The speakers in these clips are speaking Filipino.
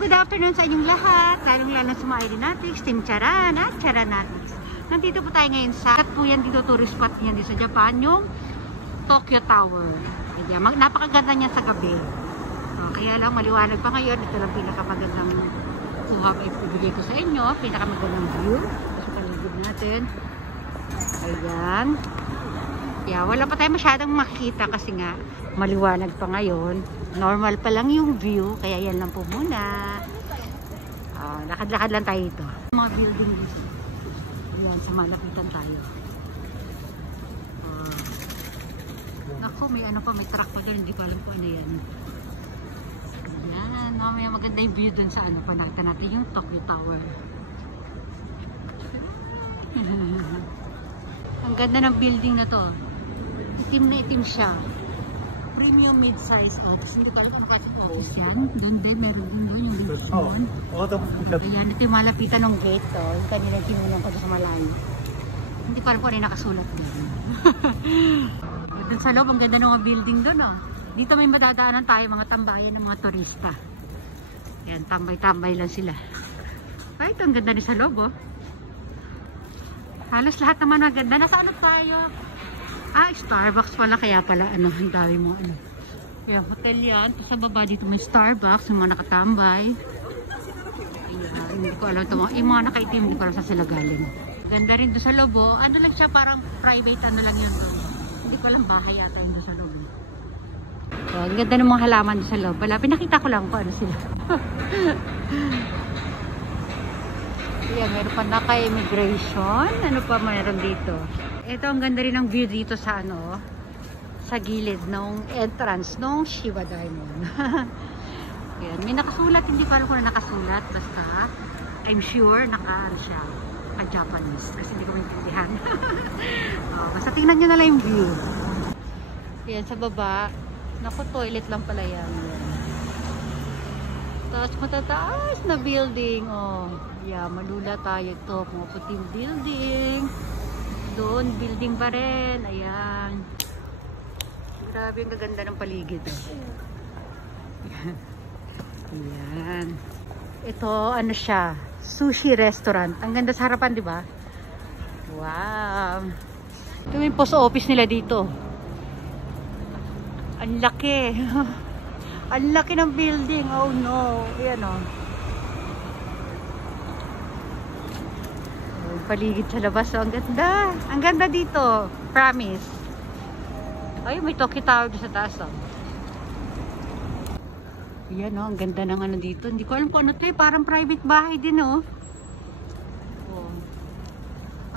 Good afternoon sa inyong lahat, lalong-lalo sa mga Aeronautics, Team Charan at Charanatics. Nandito po tayo ngayon sa po yan dito, tourist spot niyan dito sa Japan, yung Tokyo Tower. Napakaganda niya sa gabi. Kaya lang maliwanag pa ngayon, ito lang pinakamagandang kuha pa ibigay ko sa inyo, pinakamagandang view. Sa paligid natin. Ayan. Kaya wala pa tayo masyadong makikita kasi nga maliwanag pa ngayon. Normal pa lang yung view, kaya yan lang po muna. Lakad-lakad lang tayo ito. Mga building dito. Ayan, sa malapitan tayo. Naku, may ano pa, may truck pa doon. Hindi ko alam kung ano yan. Ayan, may maganda yung view doon sa ano pa. Nakita natin yung Tokyo Tower. Ang ganda ng building na to. Itim na itim siya. Premium mid-size office. Hindi ko alam ano kasi office yan. Doon din, meron din doon yung vision. Ayan, ito yung malapitan ng gate to. Yung kanilang kinulang pa sa malayo. Hindi ko alam kung ano yung nakasulat doon. Doon sa loob, ang ganda ng mga building doon. Oh. Dito may madadaanan tayo, mga tambayan ng mga turista. Ayan, tambay-tambay lang sila. Ay, ito ang ganda ni sa loob. Oh. Halos lahat naman ang ganda. Nasa ano tayo? Starbucks pala, kaya pala ano, ang dami mo ano. Kaya hotel yan. Sa baba dito may Starbucks, yung mga nakatambay. Ayan, hindi ko alam ito. Yung mga nakaitim, hindi ko alam saan sila galing. Ganda rin doon sa loob. Ano lang siya, parang private ano lang yun doon. Hindi ko alam, bahay yata yun doon sa loob. So, ang ganda ng mga halaman doon sa loob. Wala, pinakita ko lang kung ano sila. Ayan, meron pa naka-immigration. Ano pa meron dito? Ito ang ganda rin ng view dito sa ano, sa gilid ng entrance ng Shiba Diamond. Ayan, may nakasulat, hindi ko alam kung nakasulat, basta I'm sure naka siya, Japanese, kasi hindi ko maintindihan. Basta tingnan nyo na lang yung view. Ayan, sa baba, naku, toilet lang pala yan. Tapos matataas na building, yeah, malula tayo ito, mga puting building. Doon, building pa rin. Ayan. Grabe ang gaganda ng paligid. Ayan. Ito, ano siya? Sushi restaurant. Ang ganda sa harapan, di ba? Wow. Ito yung post office nila dito. Ang laki. Ang laki ng building. Oh no. Ayan o. Paligid sa labas. So, ang ganda. Ang ganda dito. Promise. Ay, may Tokyo Tower sa taas. Ayan o. Ang ganda ng ano dito. Hindi ko alam kung ano ito eh. Parang private bahay din o.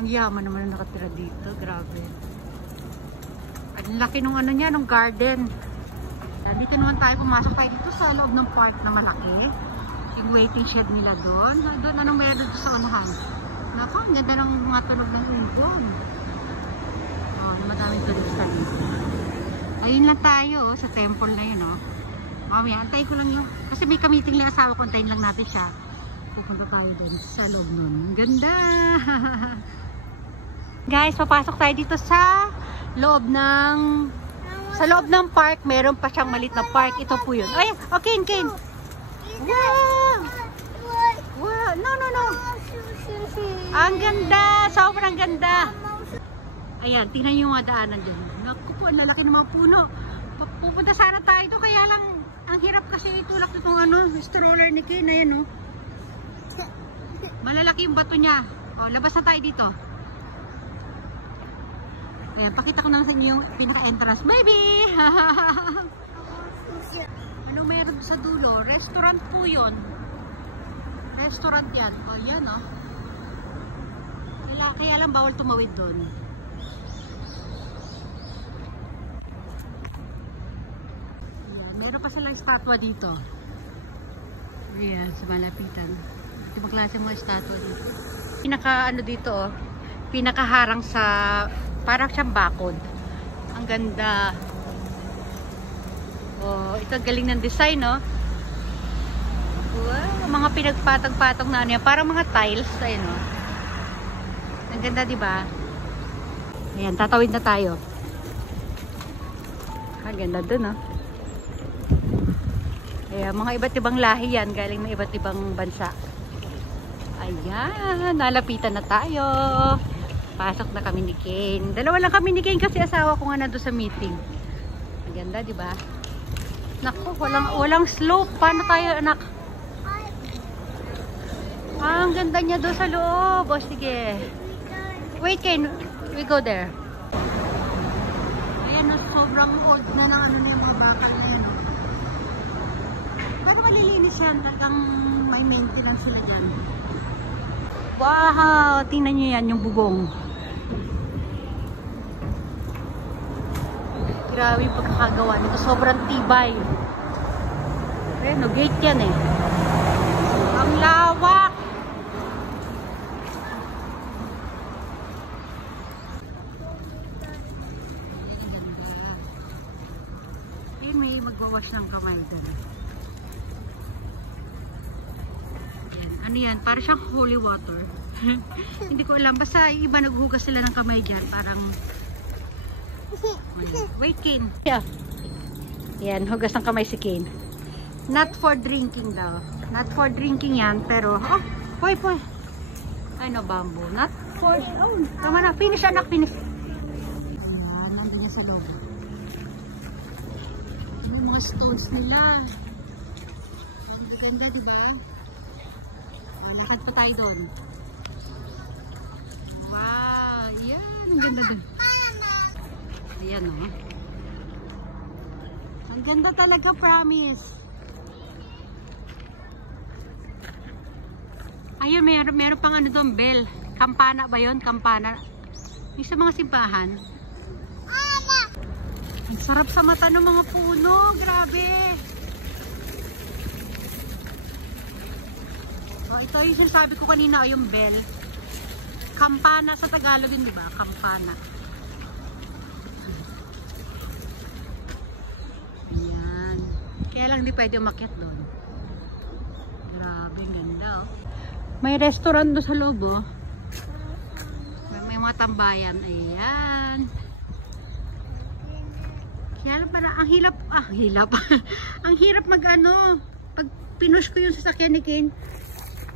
Ang yaman naman na nakatira dito. Grabe. Ang laki nung ano niya, nung garden. Dito naman tayo. Pumasok tayo dito sa loob ng park na malaki. Yung waiting shed nila doon. Doon, anong meron dito sa unahan? Naku, ang ganda ng mga tunog ng ibon. Madaming turista dito. Ayun lang tayo, sa temple na yun, Mamaya, antayin ko lang yun. Kasi may ka-meeting lang asawa ko, antayin lang natin siya. Pupunta tayo dun sa loob nun. Ganda! Guys, papasok tayo dito sa loob ng park. Meron pa siyang malit na park. Ito po yun. Ay, okay, Ken. Wow! Wow! No. Ang ganda! Sobrang ganda! Ayan, tingnan yung mga daanan dyan. Naku po, ang lalaki ng mga puno. Pupunta sana tayo ito, kaya lang ang hirap kasi itulak itong stroller ni Ken. Ayan, malalaki yung bato niya. Labas na tayo dito. Ayan, pakita ko na sa inyo yung pinaka-entrance. Baby! Ano meron sa dulo? Restaurant po yun. Restaurant yan. Yan kaya lang bawal tumawid doon. Ayan, meron pa silang estatwa dito. Ayan, sa malapitan. Ito klase mga estatwa dito. Dito pinakaharang sa parang siyang bakod. Ang ganda. Ito galing ng design, Wow, mga pinagpatag-patag na yan. Parang mga tiles, ayun, Ang ganda, di ba? Ayan, tatawid na tayo. Ang ganda dun, Ayan, mga iba't ibang lahi yan. Galing ng iba't ibang bansa. Ayan, nalapitan na tayo. Pasok na kami ni Kane. Dalawa lang kami ni Kane kasi asawa ko nga nandun sa meeting. Ang ganda, di ba? Naku, walang slope. Paano tayo, anak? Ah, ang ganda niya doon sa loob. O, sige. Wait, Kane. We go there. Ayan, no, sobrang old na ng ano niya, mga bakal na yan. Pero malilinis yan. Talagang may maintenance sila dyan. Wow! Tingnan nyo yan, yung bubong. Grabe yung pagkakagawa nito. Sobrang tibay. Ayan, no, gate yan eh. Ang lawak! Yun, may magwawash ng kamay doon. Ano yan? Para siyang holy water. Hindi ko alam. Basta iba naghugas sila ng kamay dyan. Parang... Wait, Kane. Yeah. Yan, hugas ng kamay si Kane. Not for drinking daw. Not for drinking yan. Pero, oh, poy. Ano, bamboo. Not for... Oh, tama na. Finish, anak. Finish. Ayan, nandun yan sa loob. May mga stones nila. Ang ganda, diba? Lakad pa tayo doon. Wow! Yan! Ang ganda doon. Ayan o. Ang ganda talaga, promise. Ayun, meron pang ano doon, bell. Kampana ba yun? Kampana. Yung sa mga simbahan. Ang sarap sa mata ng mga puno. Grabe! Ito yung sinasabi ko kanina, yung bell. Kampana sa Tagalog yun, di ba? Kampana. Ayan. Kaya lang di pwede umakyat doon. Grabe, ganda oh. May restaurant doon sa loob oh. May mga tambayan. Ayan. Kaya lang parang ang hilap. Ang hirap mag ano. Pag pinush ko yung sasakyan ni Kane,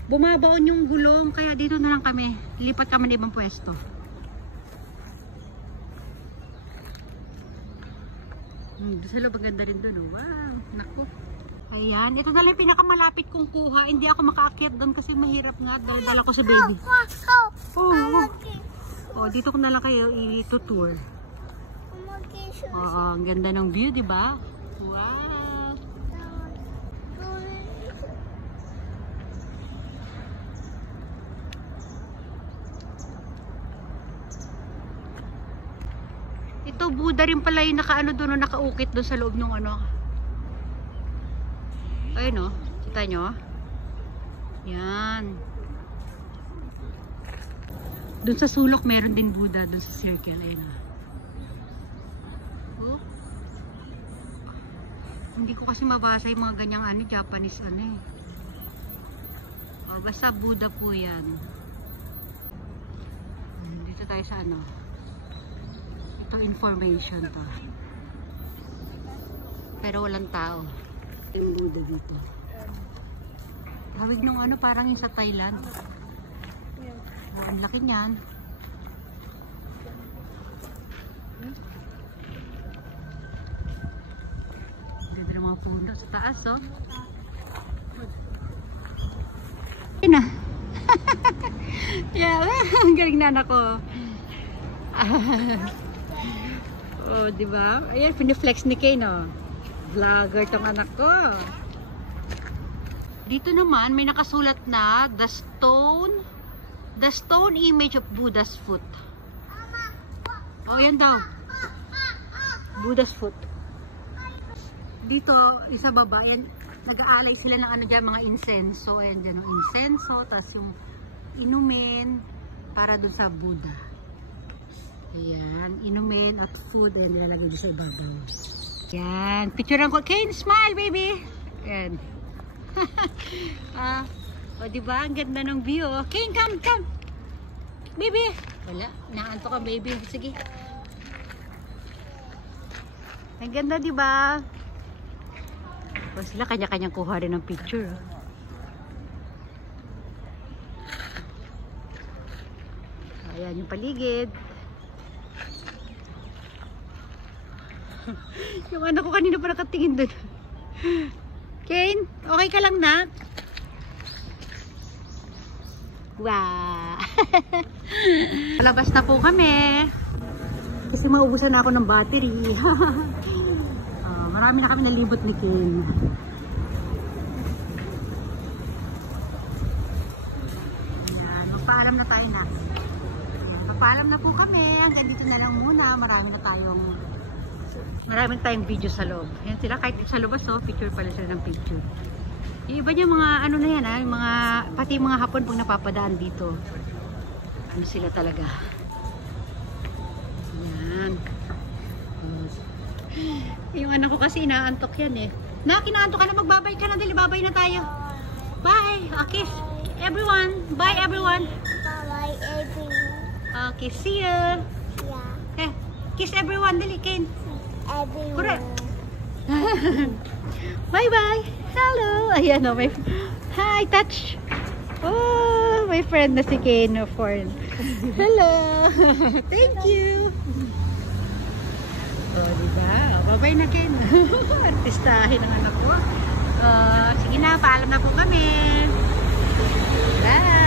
bumabaon yung gulong, kaya dito na lang kami. Lipat kami ng ibang pwesto. Doon sa loob, maganda rin doon. Wow, naku. Ayan, ito na lang yung pinakamalapit kong kuha. Hindi ako makaakyat doon kasi mahirap nga. Dala ko sa baby. Oh, dito ko na lang kayo i-tour. Oo, ang ganda ng view, di ba? Wow. Ito, Buddha rin pala yung nakaano doon, nakaukit doon sa loob ng ano. Ayun o, kita nyo? Yan. Doon sa sulok meron din Buddha, doon sa circle. Ayun o. Oh. Hindi ko kasi mabasa yung mga ganyang ano, Japanese ano eh. Oh, basta Buddha po yan. Dito tayo sa ano. Ito information to. Pero walang tao. Yung Buddha dito. Tawag nung ano, parang yung sa Thailand. Oh, ang laki niyan. Ganda ng mga puno sa taas, oh. Yun na. Yeah, ang galing na anak ko. Oh, di ba? Ayan, piniflex ni Kane, oh. Vlogger tong anak ko. Dito naman, may nakasulat na the stone image of Buddha's foot. Oh, yan daw. Buddha's foot. Dito, isa baba, yan, nag-aalay sila ng ano dyan, mga insenso. Ayan dyan, insenso, tapos yung inumin para dun sa Buddha. Ayan, inumin at food. Ayan, nilalagay dito sa ibabaw. Ayan, picturean ko. Kane, smile, baby! Ayan. O, diba? Ang ganda ng view. Kane, come! Baby! Wala, naanto ka, baby. Sige. Ang ganda, diba? O sila kanya-kanyang kuha rin ng picture. Ayan yung paligid. Yung anak ko kanina pa nakatingin doon. Kane, okay ka lang na? Wow! Palabas na po kami. Kasi maubusan na ako ng battery. Marami na kami nalibot ni Kane. Ayan, magpaalam na tayo na. Magpaalam na po kami. Hanggang dito na lang muna. Marami tayong video sa loob. Ayan sila, kahit sa labas, oh, picture pala sila ng picture. Yung iba niya mga ano na yan, ha? Yung mga, pati yung mga hapon pag napapadaan dito. Ano sila talaga. Ayan. Yung anak ko kasi inaantok yan eh. Na, kinaantok ka na, magbabay ka na, dali, babay na tayo. Bye! Kiss everyone! Bye everyone! Bye everyone. Okay, see you! Yeah. Eh, kiss everyone, dali, Kane. Everyone. Correct. Bye bye. Hello. Ayan o, my hi, touch. Oh, my friend na si Kane of foreign. Hello. Thank you. Oh, diba? Bye-bye na, Kane. Artistahin ang anak ko. Sige na, paalam na po kami. Bye.